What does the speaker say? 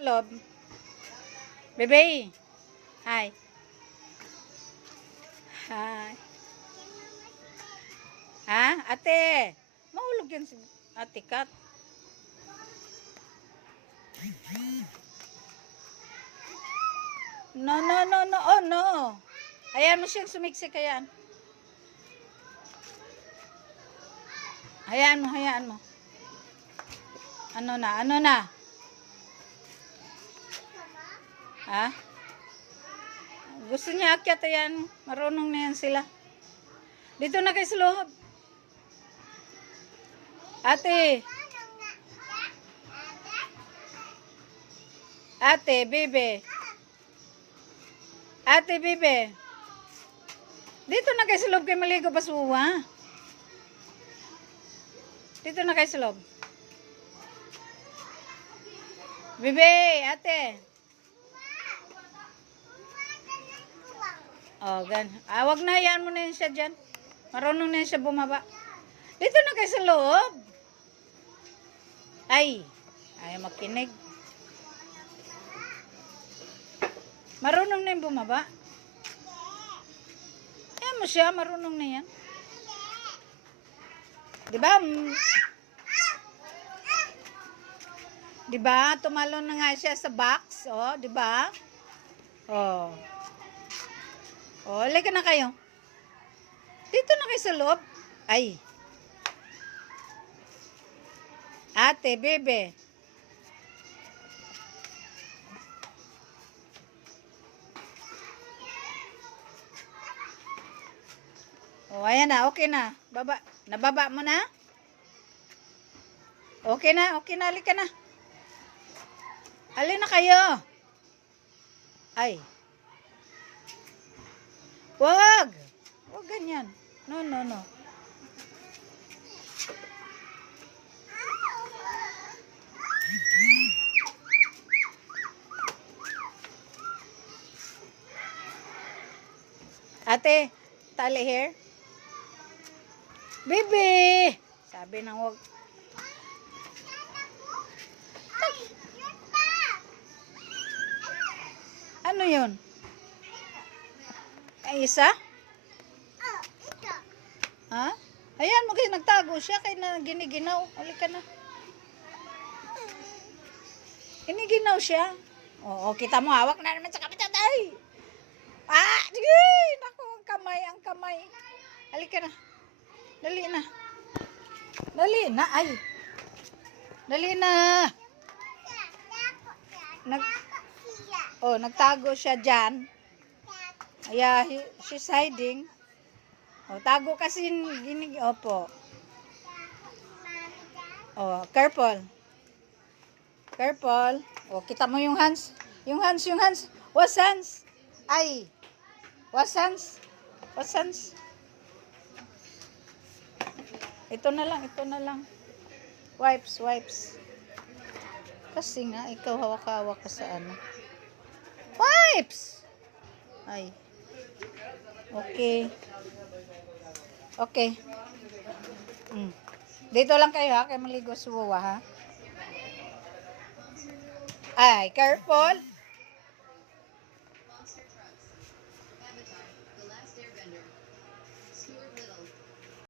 Loob. Bebe. Hi. Hi. Ha? Ate. Mahulog yan si Ate Kat. No, no, no, no. Oh, no. Hayaan mo siyang sumiksik. Hayaan. Hayaan mo, hayaan mo. Ano na, ano na? Ha? Gusto niya akyat, ayan. Marunong na yan sila. Dito na kayo sa loob. Ate. Ate, bebe. Ate, bebe. Dito na kayo sa loob kayo maligo pa suwa. Dito na kayo sa loob. Bebe, ate. Oh, gan. Wag na, yan mo na yun siya dyan. Marunong na yun siya bumaba. Dito na kayo sa loob. Ay, ayaw makinig. Marunong na yung bumaba. Ayan mo siya, marunong na yan. Diba? Diba? Tumalon na nga siya sa box. Oh, diba? Oh. Oh, halika na kayo. Dito na kayo sa loob. Ay. Ate, bebe. Oh, ayan na. Okay na. Baba. Nababa mo na? Okay na. Okay na. Halika na. Alin na kayo. Ay. Wag. Wag ganyan. No, no, no. Ate, tali here. Bebe. Sabi nang wag. Ano yun? Ay, isa? Ha? Ayan mo kasi nagtago siya kaya na giniginaw. Halika na. Giniginaw siya. Oo, kita mo hawak na naman sa kapitan. Ay! Ay! Naku, ang kamay, ang kamay. Halika na. Dali na. Dali na. Ay. Dali na. Nagtago siya dyan. Yeah, she's hiding. Tago kasi ginig. Opo. Careful. Careful. Kita mo yung hands. Yung hands. What's hands? Ay. What's hands? What's hands? Ito na lang. Wipes. Kasi nga, ikaw hawak-hawak ka sa ano. Wipes! Ay. Okay. Dito lang kayo ha, kaya maligo sa wawa ha. Ay, careful.